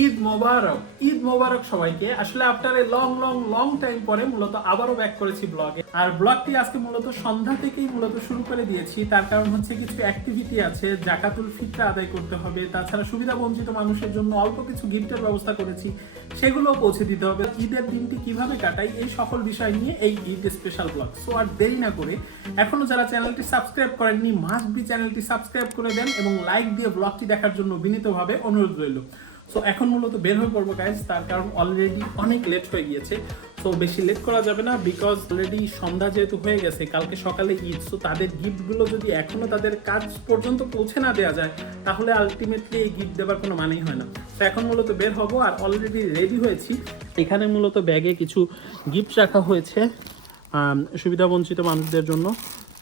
ঈদ মোবারক, ঈদ মোবারক সবাইকে। আসলে after a long time পরে মূলত আবারও ব্যাক করেছি ব্লগে। আর ব্লগটি আজকে মূলত সন্ধ্যা থেকেই মূলত শুরু করে দিয়েছি। তার কারণ হচ্ছে কিছু অ্যাক্টিভিটি আছে, জাকাতুল ফিতরা আদায় করতে হবে, তাছাড়া সুবিধা বঞ্চিত মানুষের জন্য অল্প কিছু গিফটের ব্যবস্থা করেছি, সেগুলোও পৌঁছে দিতে হবে। ঈদের দিনটি কিভাবে কাটাই, এই সকল বিষয় নিয়ে এই ঈদ স্পেশাল ব্লগ। সো আর দেরি না করে এখনো যারা চ্যানেলটি সাবস্ক্রাইব করেননি, মাস্ট বি চ্যানেলটি সাবস্ক্রাইব করে দেন এবং লাইক দিয়ে ব্লগটি দেখার জন্য বিনীতভাবে অনুরোধ রইল। সো এখন মূলত বের হয়ে পড়বো গাইজ, তার কারণ অলরেডি অনেক লেট হয়ে গিয়েছে। সো বেশি লেট করা যাবে না, বিকজ অলরেডি সন্ধ্যা যেহেতু হয়ে গেছে, কালকে সকালে ঈদ। সো তাদের গিফটগুলো যদি এখনো তাদের কাজ পর্যন্ত পৌঁছে না দেওয়া যায়, তাহলে আলটিমেটলি এই গিফট দেওয়ার কোনো মানেই হয় না। তো এখন মূলত বের হবো, আর অলরেডি রেডি হয়েছি। এখানে মূলত ব্যাগে কিছু গিফট রাখা হয়েছে সুবিধাবঞ্চিত মানুষদের জন্য।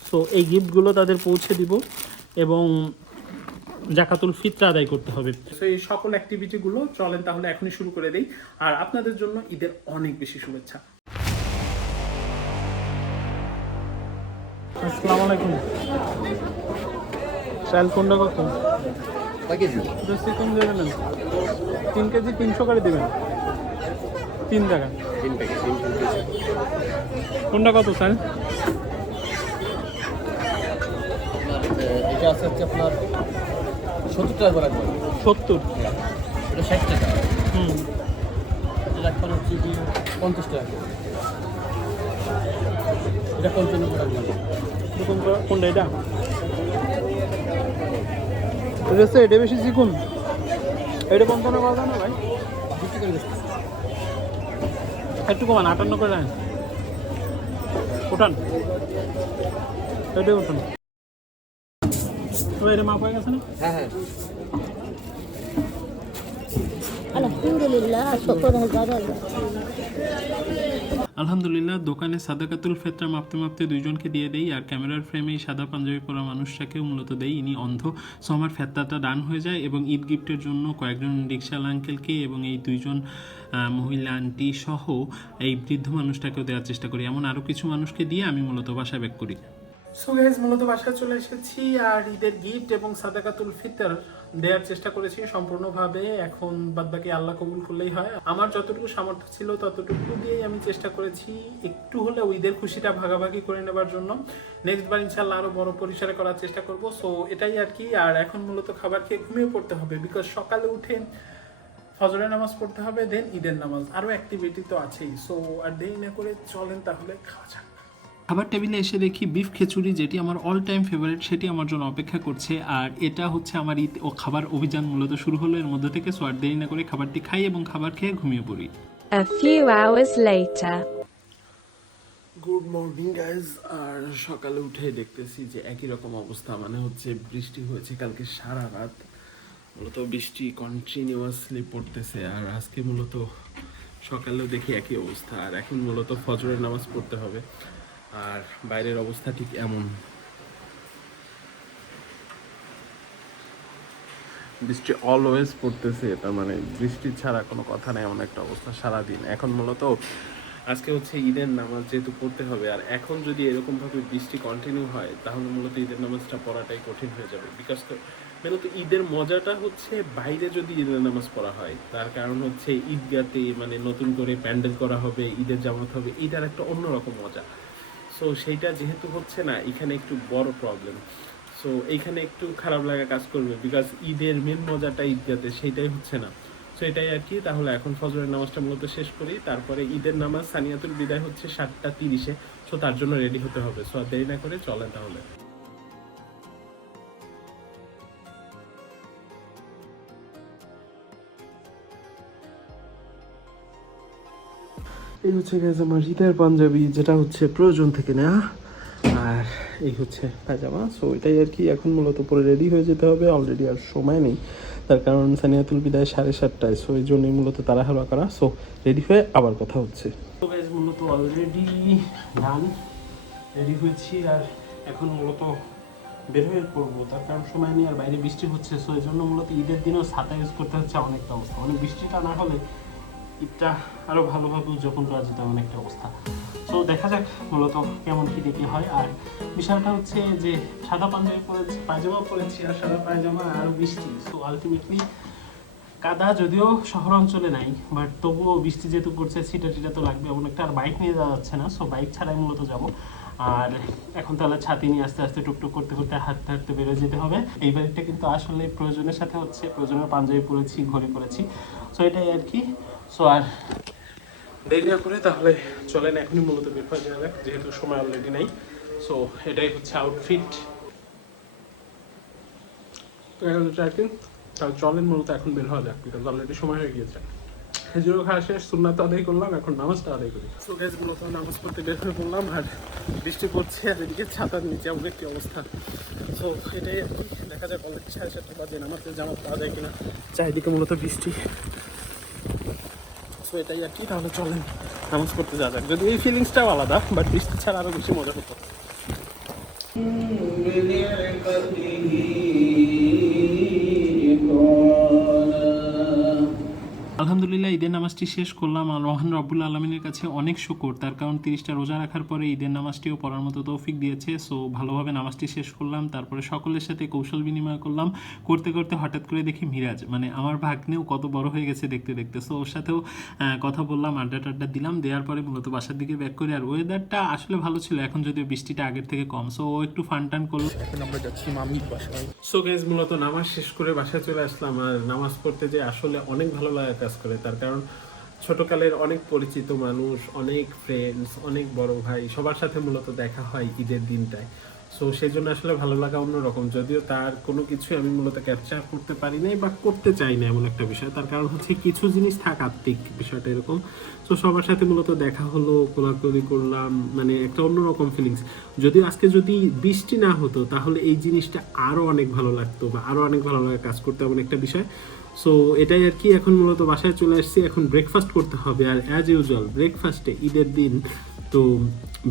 সো এই গিফটগুলো তাদের পৌঁছে দিব এবং জাকাতুল ফিতরা আদায় করতে হবে। তো এই সকল অ্যাক্টিভিটিগুলো চলেন তাহলে এখনই শুরু করে দেই। আর আপনাদের জন্য ঈদের অনেক বেশি শুভেচ্ছা। আসসালামু আলাইকুম। চাল কোনটা কত? 10 দেবেন, 3 কেজি 300 করে দেবেন। 3 টাকা কোনটা কত চাল? এটা আছে হচ্ছে আপনার 70 টাকা করে রাখবেন। 70? এটা 60 টাকা। এটা রাখবেন হচ্ছে কি 50 টাকা। এটা 55 টাকা রাখবেন। কোনটা এটা? এটা বেশি চিকুন, এটা 55 পাওয়া যায় না ভাই? 50 করে দিচ্ছি। একটু কমান, 58 করে নেন। উঠান, এটাই উঠান। তো এটা মাপ হয়ে গেছে না? হ্যাঁ হ্যাঁ। আলহামদুলিল্লাহ, দোকানে সাদাকাতুল ফিতরা মাপতে মাপতে দুইজনকে দিয়ে দেই, আর ক্যামেরার ফ্রেমে এই সাদা পাঞ্জাবি পরা মানুষটাকেও মূলত দেই। ইনি অন্ধ। সো আমার ফেতরাটা ডান হয়ে যায় এবং ঈদ গিফটের জন্য কয়েকজন রিক্সাওয়ালা আঙ্কেলকে এবং এই দুইজন মহিলা আন্টি সহ এই বৃদ্ধ মানুষটাকেও দেওয়ার চেষ্টা করি। এমন আরও কিছু মানুষকে দিয়ে আমি মূলত বাসায় ব্যাক করি। সো গাইস, মূলত বাসায় চলে এসেছি আর ঈদের গিফট এবং সাদাকাতুল ফিতর দেওয়ার চেষ্টা করেছি সম্পূর্ণভাবে। এখন বাদবাকি আল্লাহ কবুল করলেই হয়। আমার যতটুকু সামর্থ্য ছিল ততটুকু দিয়েই আমি চেষ্টা করেছি একটু হলেও ঈদের খুশিটা ভাগাভাগি করে নেবার জন্য। নেক্সট বার ইনশাল্লাহ আরো বড় পরিসরে করার চেষ্টা করব। সো এটাই আর কি। আর এখন মূলত খাবার খেয়ে ঘুমিয়ে পড়তে হবে, বিকজ সকালে উঠে ফজরের নামাজ পড়তে হবে, দেন ঈদের নামাজ, আরো অ্যাক্টিভিটি তো আছেই। সো আর দেরি না করে চলেন তাহলে খাওয়া যাক। খাবার টেবিলে এসে দেখি বিফ খিচুড়ি, যেটি আমার অল টাইম ফেভারিট, সেটি আমার জন্য অপেক্ষা করছে। আর এটা হচ্ছে আমার ঈদ ও খাবার অভিযান মূলত শুরু হলো এর মধ্যে থেকে। সো আর দেরি না করে খাবারটি খাই এবং খাবার খেয়ে ঘুমিয়ে পড়ি। A few hours later. Good morning guys. আর সকালে উঠে দেখতেছি যে একই রকম অবস্থা, মানে হচ্ছে বৃষ্টি হয়েছে কালকে সারা রাত। মূলত বৃষ্টি কন্টিনিউয়াসলি পড়তেছে, আর আজকে মূলত সকালেও দেখি একই অবস্থা। আর এখন মূলত ফজরের নামাজ পড়তে হবে, আর বাইরের অবস্থা ঠিক এমন। বৃষ্টি অলওয়েজ পড়তেছে, তার মানে বৃষ্টি ছাড়া কোনো কথা নেই, এমন একটা অবস্থা সারাদিন। এখন মূলত আজকে হচ্ছে ঈদের নামাজ যেহেতু পড়তে হবে, আর এখন যদি এরকমভাবে বৃষ্টি কন্টিনিউ হয় তাহলে মূলত ঈদের নামাজটা পড়াটাই কঠিন হয়ে যাবে। বিকজ মূলত ঈদের মজাটা হচ্ছে বাইরে যদি ঈদের নামাজ পড়া হয়, তার কারণ হচ্ছে ঈদগাতে মানে নতুন করে প্যান্ডেল করা হবে, ঈদের জামাত হবে, এটার একটা অন্যরকম মজা। সো সেইটা যেহেতু হচ্ছে না, এখানে একটু বড় প্রবলেম। সো এইখানে একটু খারাপ লাগা কাজ করবে, বিকজ ঈদের মেন মজাটা ঈদগাতে, সেইটাই হচ্ছে না। সো এটাই আর কি। তাহলে এখন ফজরের নামাজটা মূলত শেষ করি, তারপরে ঈদের নামাজ সানিয়াতুল বিদায় হচ্ছে 7:30-এ। সো তার জন্য রেডি হতে হবে। সো আর দেরি না করে চলেন তাহলে। এই হচ্ছে গেছে আমার ঈদের পাঞ্জাবি, যেটা হচ্ছে প্রয়োজন থেকে নেওয়া, আর এই হচ্ছে পায়জামা। সো এটাই আর কি। এখন মূলত পরে রেডি হয়ে যেতে হবে, অলরেডি আর সময় নেই, তার কারণ সানিয়াতুল বিদায় 7:30টায়। সো এই জন্যই মূলত তাড়াহুড়া করা। সো রেডি হয়ে আবার কথা হচ্ছে। তো গাইজ, মূলত অলরেডি ডান, রেডি হয়েছি, আর এখন মূলত বের হয়ে পড়বো, তার কারণ সময় নেই আর বাইরে বৃষ্টি হচ্ছে। সো এই জন্য মূলত ঈদের দিনেও ছাতা ইউজ করতে হচ্ছে অনেকটা অবস্থা, মানে বৃষ্টিটা না হলে ঈদটা আরও ভালোভাবে উদযাপন করা যেত এমন একটা অবস্থা। সো দেখা যাক মূলত কেমন কী দেখে হয়। আর বিষয়টা হচ্ছে যে সাদা পাঞ্জাবি পরেছি, পায়জামা পরেছি, আর সাদা পায়জামা আর বৃষ্টি। সো আলটিমেটলি কাদা যদিও শহর অঞ্চলে নাই, বাট তবুও বৃষ্টি যেহেতু পড়ছে ছিটা টিটা তো লাগবে, এমন একটা আর বাইক নিয়ে যাওয়া যাচ্ছে না, সো বাইক ছাড়াই মূলত যাব। আর এখন তাহলে ছাতি নিয়ে আস্তে আস্তে টুকটুক করতে করতে হাঁটতে হাঁটতে বেরোয় যেতে হবে। এই বাড়িটা কিন্তু আসলে প্রয়োজনের সাথে হচ্ছে, প্রয়োজনের পাঞ্জাবি পরেছি, ঘড়ি পরেছি, সো এটাই আর কি। সো আর দেরি না করে তাহলে চলেন এখনই মূলত বের হয়ে যাওয়া যাক, যেহেতু সময় অলরেডি নাই। সো এটাই হচ্ছে আউটফিট। তো এখন তাহলে চলেন মূলত এখন বের হওয়া যাক, বিকজ অলরেডি সময় হয়ে গিয়েছে। হেজুরও খাওয়া শেষ, সুন্নাত আদায় করলাম, এখন নামাজটা আদায় করি। সো গাইস মূলত নামাজ পড়তে বের হয়ে পড়লাম, আর বৃষ্টি পড়ছে আর এদিকে ছাতার নিচে এমন একটি অবস্থা। সো এটাই আর কি, দেখা যাক অলরেডি 7:30 বাজে, নামাজের জামাত আদায় কিনা, চারিদিকে মূলত বৃষ্টি। সো এটাই আর কি, তাহলে চলেন নামাজ পড়তে যাওয়া যাক। যদি এই ফিলিংসটাও আলাদা, বাট বৃষ্টি ছাড়া আরও বেশি মজা হতো। আলহামদুলিল্লাহ ঈদের নামাজটি শেষ করলাম। আর মহান রব্বুল আলমিনের কাছে অনেক শুকর, তার কারণ 30টা রোজা রাখার পরে ঈদের নামাজটিও পড়ার মতো তৌফিক দিয়েছে। সো ভালোভাবে নামাজটি শেষ করলাম, তারপরে সকলের সাথে কৌশল বিনিময় করলাম। করতে করতে হঠাৎ করে দেখি মিরাজ, মানে আমার ভাগ্নেও কত বড় হয়ে গেছে দেখতে দেখতে। সো ওর সাথেও কথা বললাম, আড্ডা টাড্ডা দিলাম, দেওয়ার পরে মূলত বাসার দিকে ব্যাক করি। আর ওয়েদারটা আসলে ভালো ছিল, এখন যদিও বৃষ্টিটা আগের থেকে কম। সো ও একটু ফান টান করলো। এখন আমরা যাচ্ছি মামির বাসায়। সো গাইস মূলত নামাজ শেষ করে বাসায় চলে আসলাম। আর নামাজ পড়তে যে আসলে অনেক ভালো লাগা কাজ করে, তার কারণ ছোটকালের অনেক পরিচিত মানুষ, অনেক ফ্রেন্ডস, অনেক বড় ভাই, সবার সাথে মূলত দেখা হয় ঈদের দিনটায়। সো সেই জন্য আসলে ভালো লাগা অন্যরকম, যদিও তার কোনো কিছুই আমি মূলত ক্যাপচার করতে পারি নাই বা করতে চাই না এমন একটা বিষয়। তার কারণ হচ্ছে কিছু জিনিস থাক আত্মিক, বিষয়টা এরকম। তো সবার সাথে মূলত দেখা হলো, কোলাকুলি করলাম, মানে একটা অন্যরকম ফিলিংস। যদিও আজকে যদি বৃষ্টি না হতো তাহলে এই জিনিসটা আরও অনেক ভালো লাগতো বা আরও অনেক ভালো লাগে কাজ করতে, এমন একটা বিষয়। সো এটাই আর কি, এখন মূলত বাসায় চলে আসছি, এখন ব্রেকফাস্ট করতে হবে। আর অ্যাজ ইউজুয়াল ব্রেকফাস্টে ঈদের দিন তো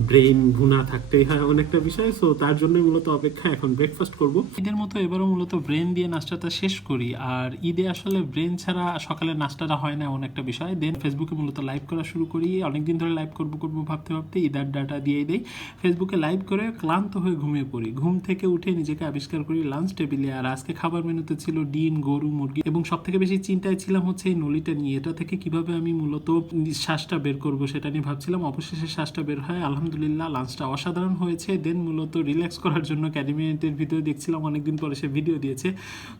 ব্রেন ভুনা থাকতেই হয় এমন একটা বিষয়। সো তার জন্যই মূলত অপেক্ষা, এখন ব্রেকফাস্ট করব। ঈদের মতো এবারও মূলত ব্রেন দিয়ে নাস্তাটা শেষ করি। আর ঈদে আসলে ব্রেন ছাড়া সকালের নাস্তাটা হয় না এমন একটা বিষয়। দেন ফেসবুকে মূলত লাইভ করা শুরু করি। অনেকদিন ধরে লাইভ করবো ভাবতে ভাবতে ঈদ আড্ডাটা দিয়েই দেই। ফেসবুকে লাইভ করে ক্লান্ত হয়ে ঘুমিয়ে পড়ি। ঘুম থেকে উঠে নিজেকে আবিষ্কার করি লাঞ্চ টেবিলে। আর আজকে খাবার মেনুতে ছিল ডিম, গরু, মুরগি, এবং সব থেকে বেশি চিন্তায় ছিলাম হচ্ছে এই নলিটা নিয়ে, এটা থেকে কিভাবে আমি মূলত শ্বাসটা বের করবো সেটা নিয়ে ভাবছিলাম। অবশেষে শ্বাসটা বের হয়, আলহামদুলিল্লাহ। লাঞ্চটা অসাধারণ হয়েছে। দেন মূলত রিল্যাক্স করার জন্য ক্যারিমিনেটের ভিডিও দেখছিলাম, অনেকদিন পরে সে ভিডিও দিয়েছে।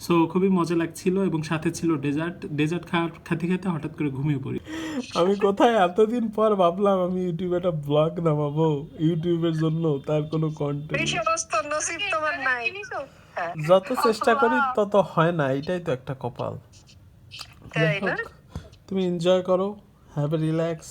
সো খুবই মজা লাগছিল, এবং সাথে ছিল ডেজার্ট খেতে খেতে হঠাৎ করে ঘুমিয়ে পড়ি। আমি কোথায় এতদিন পর ভাবলাম আমি ইউটিউবে একটা ব্লগ নামাবো, ইউটিউবের জন্য তার কোনো কন্টেন্ট। যত চেষ্টা করি তত হয় না, এটাই তো একটা কপাল। তুমি এনজয় করো, হ্যাভ এ রিল্যাক্স।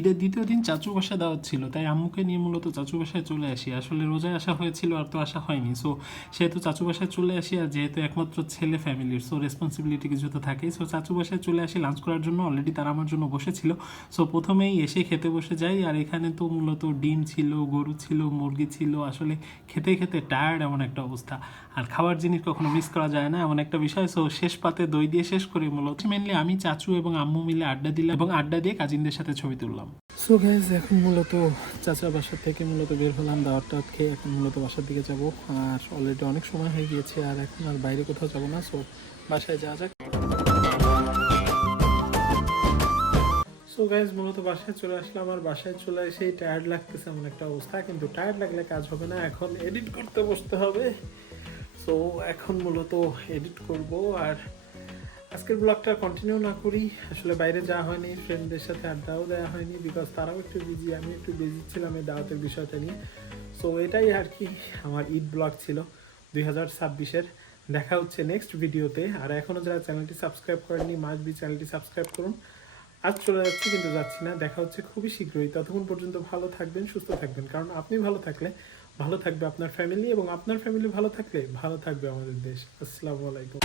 ঈদের দ্বিতীয় দিন চাচু বাসায় দাওয়াত ছিল, তাই আম্মুকে নিয়ে মূলত চাচু বাসায় চলে আসি। আসলে রোজায় আসা হয়েছিল, আর তো আসা হয়নি। সো সেহেতু চাচু বাসায় চলে আসি, আর যেহেতু একমাত্র ছেলে ফ্যামিলির, সো রেসপন্সিবিলিটি কিছু তো থাকেই। সো চাচু বাসায় চলে আসি লাঞ্চ করার জন্য। অলরেডি তারা আমার জন্য বসেছিল। সো প্রথমেই এসে খেতে বসে যাই। আর এখানে তো মূলত ডিম ছিল, গরু ছিল, মুরগি ছিল। আসলে খেতে খেতে টায়ার্ড এমন একটা অবস্থা। আর খাবার জিনিস কখনো মিস করা যায় না এমন একটা বিষয়। সো শেষ পাতে দই দিয়ে শেষ করি। মূলত মেনলি আমি, চাচু এবং আম্মু মিলে আড্ডা দিলাম, এবং আড্ডা দিয়ে কাজিনদের সাথে ছবি তুললাম। সো গাইস এখন মূলত চাচা বাসার থেকে মূলত বের হলাম, দাওয়াতটা খেয়ে এখন মূলত বাসার দিকে যাব। আর অলরেডি অনেক সময় হয়ে গিয়েছে, আর এখন আর বাইরে কোথাও যাব না। সো বাসায় যাওয়া যাক। সো গাইস মূলত বাসায় চলে আসলাম। আর বাসায় চলে এসেই টায়ার্ড লাগতেছে এমন একটা অবস্থা, কিন্তু টায়ার্ড লাগলে কাজ হবে না, এখন এডিট করতে বসতে হবে। সো এখন মূলত এডিট করব। আর আজকের ব্লগটা কন্টিনিউ না করি, আসলে বাইরে যাওয়া হয়নি, ফ্রেন্ডদের সাথে আড্ডাও দেওয়া হয়নি, বিকজ তারাও একটু বিজি, আমি একটু বিজি ছিলাম এই দাওয়াতের বিষয়টা নিয়ে। সো এটাই আর কি আমার ঈদ ব্লগ ছিল 2026-এর। দেখা হচ্ছে নেক্সট ভিডিওতে। আর এখনও যারা চ্যানেলটি সাবস্ক্রাইব করেননি, মাস্ট বি চ্যানেলটি সাবস্ক্রাইব করুন। আজ চলে যাচ্ছি, কিন্তু যাচ্ছি না, দেখা হচ্ছে খুবই শীঘ্রই। ততক্ষণ পর্যন্ত ভালো থাকবেন, সুস্থ থাকবেন, কারণ আপনি ভালো থাকলে ভালো থাকবে আপনার ফ্যামিলি, এবং আপনার ফ্যামিলি ভালো থাকলে ভালো থাকবে আমাদের দেশ। আসসালামু আলাইকুম।